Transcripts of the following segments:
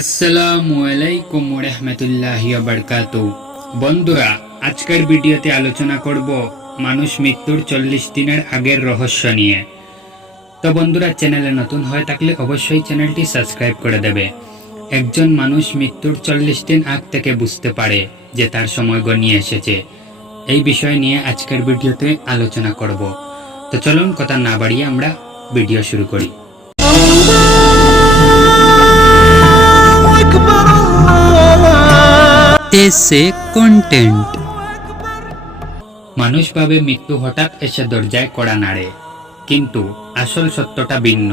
আসসালামু আলাইকুম রহমতুল্লাহি বারকাত বন্ধুরা, আজকের ভিডিওতে আলোচনা করব মানুষ মৃত্যুর চল্লিশ দিনের আগের রহস্য নিয়ে। তো বন্ধুরা, চ্যানেলে নতুন হয়ে থাকলে অবশ্যই চ্যানেলটি সাবস্ক্রাইব করে দেবে। একজন মানুষ মৃত্যুর চল্লিশ দিন আগ থেকে বুঝতে পারে যে তার সময় গনিয়ে এসেছে। এই বিষয় নিয়ে আজকের ভিডিওতে আলোচনা করব। তো চলুন, কথা না বাড়িয়ে আমরা ভিডিও শুরু করি। এসে কন্টেন্ট মানুষ ভাবে মৃত্যু হঠাৎ এসে দরজায় কড়া নাড়ে, কিন্তু আসল সত্যটা ভিন্ন।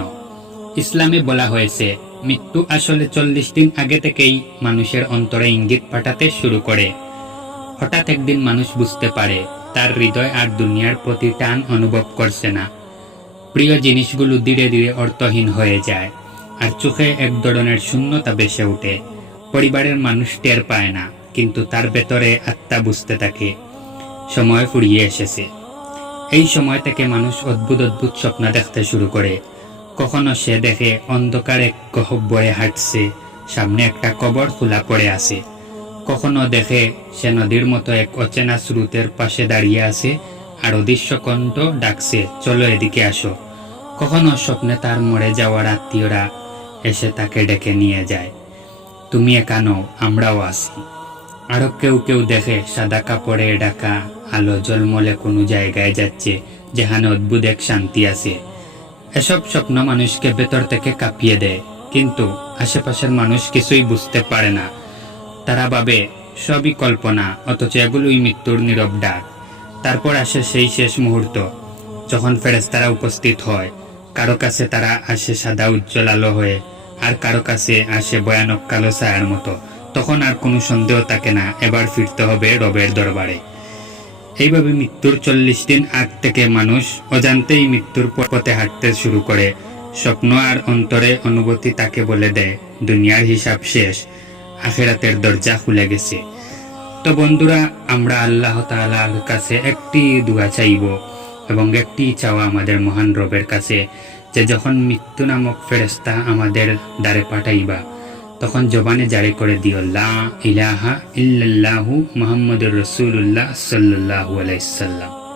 ইসলামে বলা হয়েছে, মৃত্যু আসলে চল্লিশ দিন আগে থেকেই মানুষের অন্তরে ইঙ্গিত পাঠাতে শুরু করে। হঠাৎ একদিন মানুষ বুঝতে পারে, তার হৃদয় আর দুনিয়ার প্রতি টান অনুভব করছে না। প্রিয় জিনিসগুলো ধীরে ধীরে অর্থহীন হয়ে যায়, আর চোখে এক ধরনের শূন্যতা বেসে ওঠে। পরিবারের মানুষ টের পায় না। কিন্তু তার ভেতরে আত্মা বুঝতে থাকে। সময় ফুরিয়ে এসেছে। এই সময় থেকে মানুষ অদ্ভুত অদ্ভুত স্বপ্ন দেখতে শুরু করে। কখনো সে দেখে অন্ধকারে গহব্বরে হাঁটছে, সামনে একটা কবর খোলা পড়ে আছে। কখনো দেখে সে নদীর মতো এক অচেনা স্রোতের পাশে দাঁড়িয়ে আছে আর অদৃশ্য কণ্ঠ ডাকছে, চলো এদিকে আসো। কখনো স্বপ্নে তার মরে যাওয়ার আত্মীয়রা এসে তাকে ডেকে নিয়ে যায়, তুমি একানো আমরাও আছি। আরও কেউ কেউ দেখে সাদা কাপড়ে ডাকা আলো জলমলে কোনো জায়গায় যাচ্ছে, যেখানে অদ্ভুত এক শান্তি আছে। এসব স্বপ্ন মানুষকে ভেতর থেকে কাঁপিয়ে দেয়, কিন্তু আশেপাশের মানুষ কিছুই বুঝতে পারে না। তারা ভাবে, সবই কল্পনা, অথচ এগুলোই মৃত্যুর নীরব ডাক। তারপর আসে সেই শেষ মুহূর্ত, যখন ফেরেস্তারা উপস্থিত হয়। কারও কাছে তারা আসে সাদা উজ্জ্বল আলো হয়ে, আর কারও কাছে আসে ভয়ানক কালো ছায়ার মতো। তখন আর কোনো সন্দেহ থাকে না, এবার ফিরতে হবে রবের দরবারে। এইভাবে মৃত্যুর চল্লিশ দিন আগ থেকে মানুষ অজান্তেই মৃত্যুর পথে হাঁটতে শুরু করে। স্বপ্ন আর অন্তরে অনুভূতি তাকে বলে দেয়, দুনিয়ার হিসাব শেষ, আখেরাতের দরজা খুলে গেছে। তো বন্ধুরা, আমরা আল্লাহ তাআলার কাছে একটি দোয়া চাইব এবং একটি চাওয়া আমাদের মহান রবের কাছে, যে যখন মৃত্যু নামক ফেরেস্তা আমাদের দ্বারে পাঠাইবা তখন জবানে জারি করে দিও লা ইলাহা ইল্লাল্লাহু মোহাম্মদুর রসুল্লাহ সাল্লাল্লাহু আলাইহি সাল্লাম।